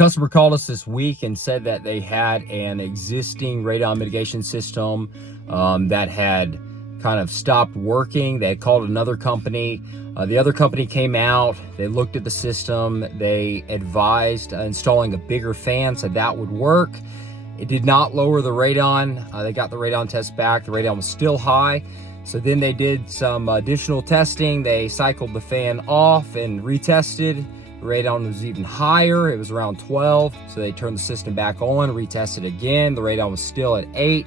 customer called us this week and said that they had an existing radon mitigation system that had kind of stopped working. They had called another company. The other company came out, they looked at the system, they advised installing a bigger fan, so that would work. It did not lower the radon. They got the radon test back. The radon was still high. So then they did some additional testing. They cycled the fan off and retested. The radon was even higher. It was around 12. So they turned the system back on, retested again. The radon was still at 8.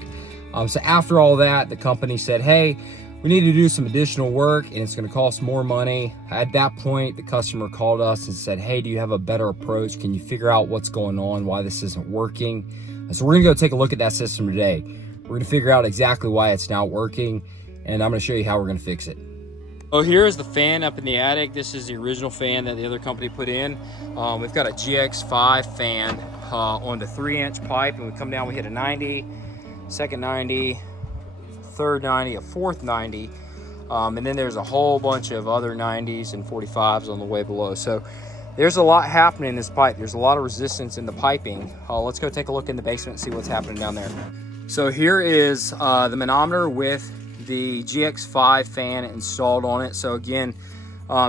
So after all that, the company said, hey, we need to do some additional work and it's gonna cost more money. At that point, the customer called us and said, hey, do you have a better approach? Can you figure out what's going on, why this isn't working? So we're gonna go take a look at that system today. We're gonna figure out exactly why it's not working, and I'm gonna show you how we're gonna fix it. Oh, here's the fan up in the attic. This is the original fan that the other company put in. We've got a GX5 fan on the 3-inch pipe, and we come down, we hit a 90, second 90, third 90, a fourth 90, and then there's a whole bunch of other 90s and 45s on the way below. So there's a lot happening in this pipe. There's a lot of resistance in the piping. Let's go take a look in the basement and see what's happening down there. So here is the manometer with the GX5 fan installed on it. So again,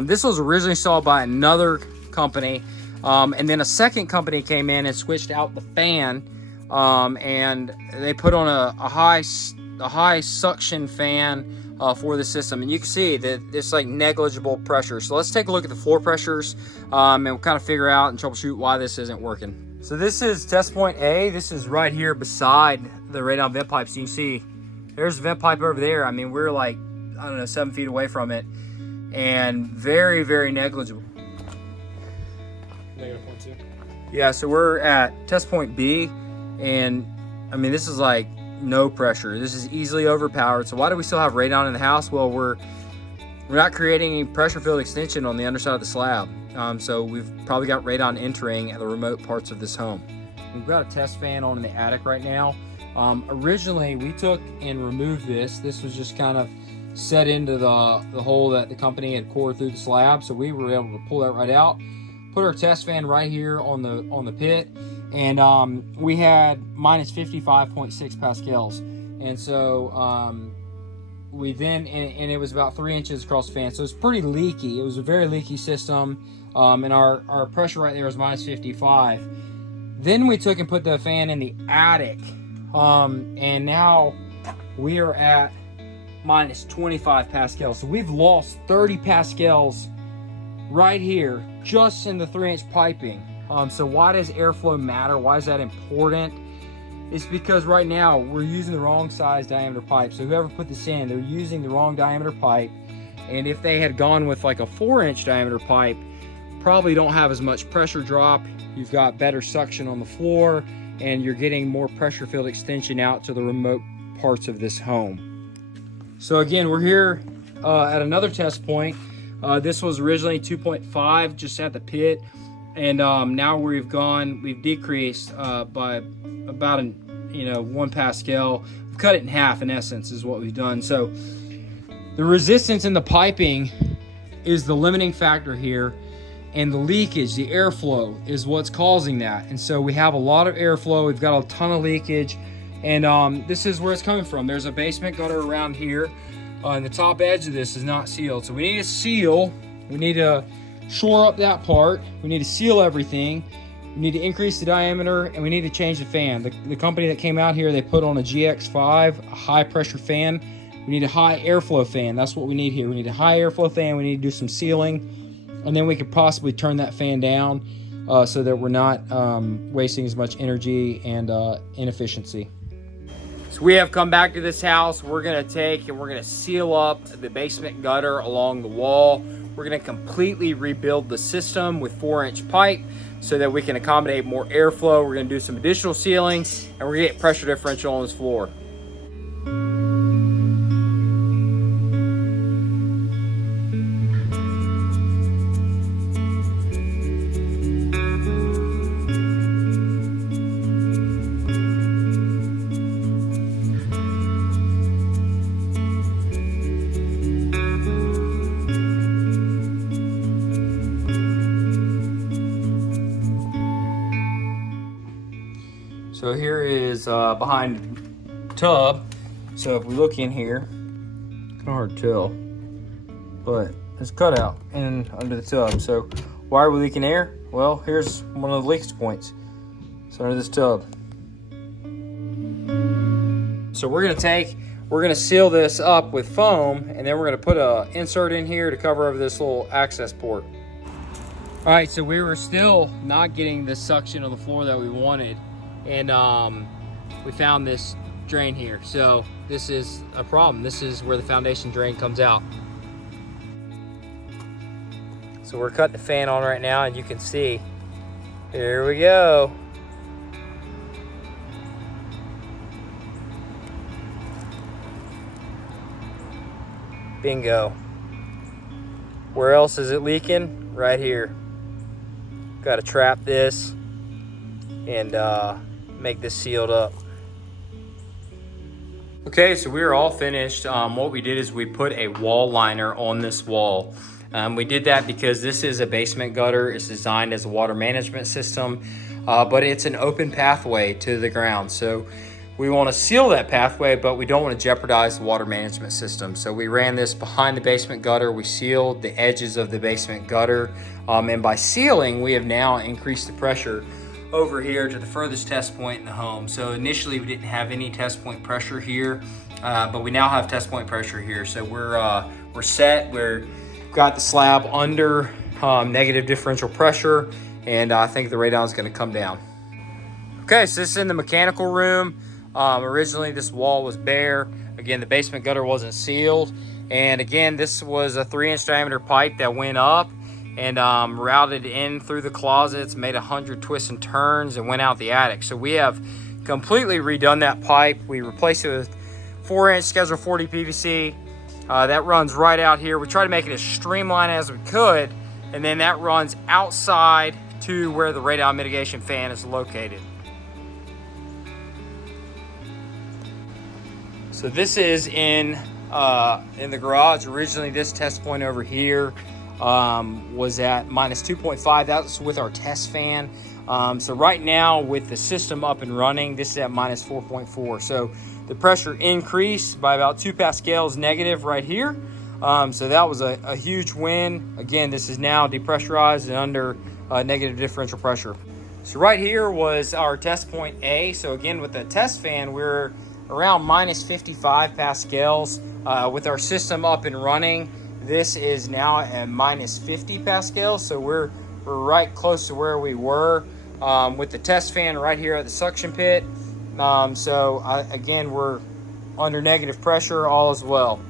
this was originally installed by another company, and then a second company came in and switched out the fan, and they put on a high suction fan for the system, and you can see that it's like negligible pressure. So let's take a look at the floor pressures and we'll kind of figure out and troubleshoot why this isn't working. So this is test point A. This is right here beside the radon vent pipe. So you can see there's the vent pipe over there. I mean, we're like, I don't know, 7 feet away from it, and very, very negligible. -0.2. Yeah, so we're at test point B, and I mean, this is like no pressure. This is easily overpowered. So why do we still have radon in the house? Well, we're not creating any pressure field extension on the underside of the slab. So we've probably got radon entering at the remote parts of this home. We've got a test fan on in the attic right now. Originally, we took and removed this. This was just kind of set into the hole that the company had cored through the slab. So we were able to pull that right out, put our test fan right here on the pit, and we had minus 55.6 pascals. And so we then, and it was about 3 inches across the fan. So it's pretty leaky. It was a very leaky system. And our pressure right there was minus 55. Then we took and put the fan in the attic. And now we are at minus 25 pascals. So we've lost 30 pascals right here, just in the 3-inch piping. So why does airflow matter? Why is that important? It's because right now we're using the wrong size diameter pipe. So whoever put this in, they're using the wrong diameter pipe. And if they had gone with like a 4-inch diameter pipe, probably don't have as much pressure drop. You've got better suction on the floor, and you're getting more pressure field extension out to the remote parts of this home. So again, we're here at another test point. This was originally 2.5 just at the pit, and now we've decreased by about 1 pascal. We've cut it in half, in essence, is what we've done. So the resistance in the piping is the limiting factor here, and the leakage, the airflow, is what's causing that. And so we have a lot of airflow, we've got a ton of leakage, and this is where it's coming from. There's a basement gutter around here, and the top edge of this is not sealed. So we need to seal, we need to shore up that part, we need to seal everything, we need to increase the diameter, and we need to change the fan. The company that came out here, they put on a GX5, a high pressure fan. We need a high airflow fan. That's what we need here. We need a high airflow fan, we need to do some sealing, and then we could possibly turn that fan down so that we're not wasting as much energy and inefficiency. So we have come back to this house. We're gonna take and we're gonna seal up the basement gutter along the wall. We're gonna completely rebuild the system with 4-inch pipe so that we can accommodate more airflow. We're gonna do some additional sealing, and we're gonna get pressure differential on this floor. So here is behind the tub. So if we look in here, kind of hard to tell, but it's cut out in under the tub. So why are we leaking air? Well, here's one of the leakage points. It's under this tub. So we're gonna seal this up with foam, and then we're gonna put a insert in here to cover over this little access port. All right, so we were still not getting the suction on the floor that we wanted, and we found this drain here. So this is a problem. This is where the foundation drain comes out. So we're cutting the fan on right now, and you can see, here we go. Bingo. Where else is it leaking? Right here. Got to trap this and make this sealed up. Okay, so we are all finished. What we did is we put a wall liner on this wall. We did that because this is a basement gutter. It's designed as a water management system, but it's an open pathway to the ground. So we want to seal that pathway, but we don't want to jeopardize the water management system. So we ran this behind the basement gutter. We sealed the edges of the basement gutter. And by sealing, we have now increased the pressure over here to the furthest test point in the home. So initially we didn't have any test point pressure here, but we now have test point pressure here. So we're set. We've got the slab under negative differential pressure, and I think the radon is going to come down. Okay, so this is in the mechanical room. Originally this wall was bare. Again, the basement gutter wasn't sealed. And again, this was a 3-inch diameter pipe that went up and routed in through the closets, made 100 twists and turns, and went out the attic. So we have completely redone that pipe. We replaced it with 4-inch Schedule 40 PVC. That runs right out here. We try to make it as streamlined as we could, and then that runs outside to where the radon mitigation fan is located. So this is in the garage. Originally, this test point over here was at minus 2.5. That's with our test fan. So right now, with the system up and running, this is at minus 4.4. So the pressure increased by about 2 pascals negative right here. So that was a huge win. Again, this is now depressurized and under negative differential pressure. So right here was our test point A. So again, with the test fan, we're around minus 55 pascals. With our system up and running, this is now at minus 50 pascals. So we're right close to where we were with the test fan right here at the suction pit. Again, we're under negative pressure all as well.